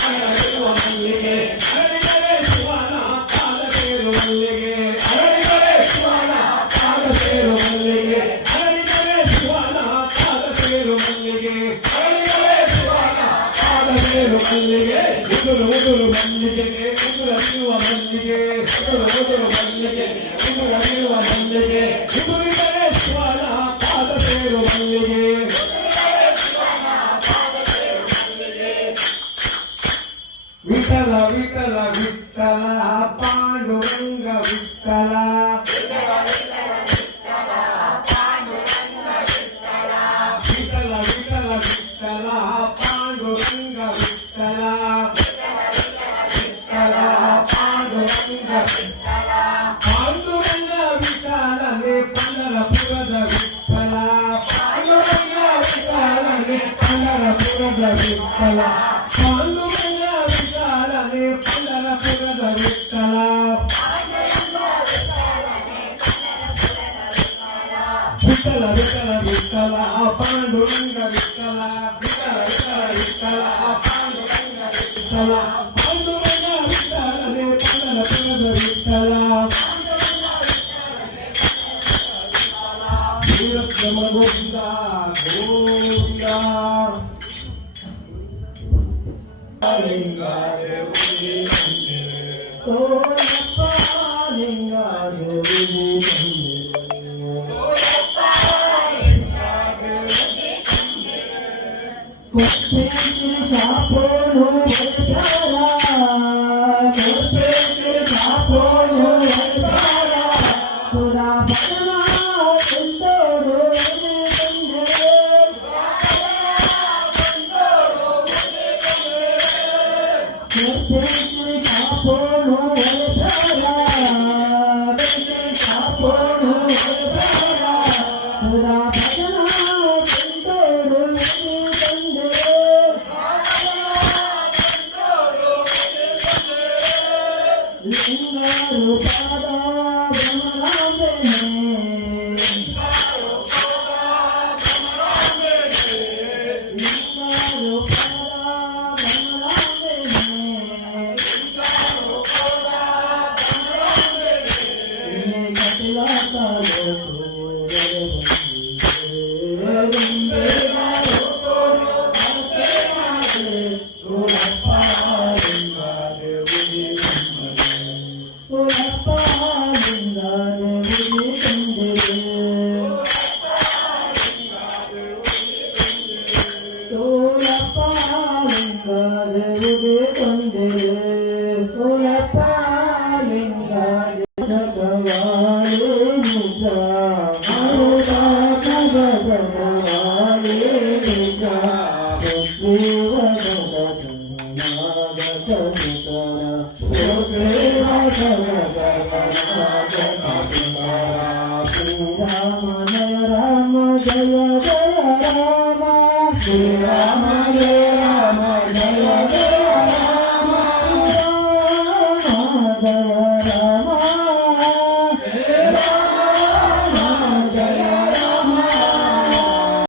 ಅರಳಿರುವ ಮಲ್ಲಿಗೆ ಅರಳಿದರೆ ಶಿವನ ಪಾದ ಸೇರು ಮಲ್ಲಿಗೆ ಅರಳಿದರೆ ಶಿವನ ಪಾದ ಸೇರು ಮಲ್ಲಿಗೆ ಅರಳಿದರೆ ಶಿವನ ಪಾದ ಸೇರು ಮಲ್ಲಿಗೆ ಅರಳಿದರೆ ಶಿವನ ಪಾದ ಸೇರು ಮಲ್ಲಿಗೆ ಉದುರು ಉದುರು ಮಲ್ಲಿಗೆಗೆ ಉದುರಲಿರುವ ಮಲ್ಲಿಗೆ ಉದುರು ಉದುರು ಮಲ್ಲಿಗೆ ಉದುರಲಿರುವ ಮಲ್ಲಿಗೆ ಉದುರಿದರೆ ಶಿವನ ಪಾದ ಸೇರು ಮಲ್ಲಿಗೆ ವಿಠಲ ವಿಠಲ ವಿಠಲ ಪಾಂಡುರಂಗ ವಿಠಲ ವಿಠಲ ವಿಠಲ ವಿಠಲ ಪಾಂಡುರಂಗ ವಿಠಲ ವಿಠಲ ಪಾಂಡುರಂಗ ಪಾಂಡುರಂಗ ವಿಠಲನೆ ಪಂಡರಪುರದ ವಿಠಲ ಪಾಂಡುರಂಗ ವಿಠಲನೆ ಪಂಡರಪುರದ ವಿಠಲ ಪಾಂಡುರಂಗ ವಿಠಲನೆ ಪಂಡರಪುರದ ವಿಠಲ ವಿಠಲ ವಿಠಲ ವಿಠಲ ಪಾಂಡುರಂಗ ವಿಠಲ ವಿಠಲ ವಿಠಲ ವಿಠಲ ಪಾಂಡುರಂಗ ವಿಠಲ ಪಾಂಡುರಂಗ ವಿಠಲನೆ ಪಂಡರಪುರದ ವಿಠಲ ವೀರಬ್ರಹ್ಮ ಗೋವಿಂದ ಗೋವಿಂದ ತೋಯಪ್ಪ ಲಿಂಗಾದೇವಿ ಶಾಪೋನು ಶಾಪೋನು ಸುರಾ Thank you.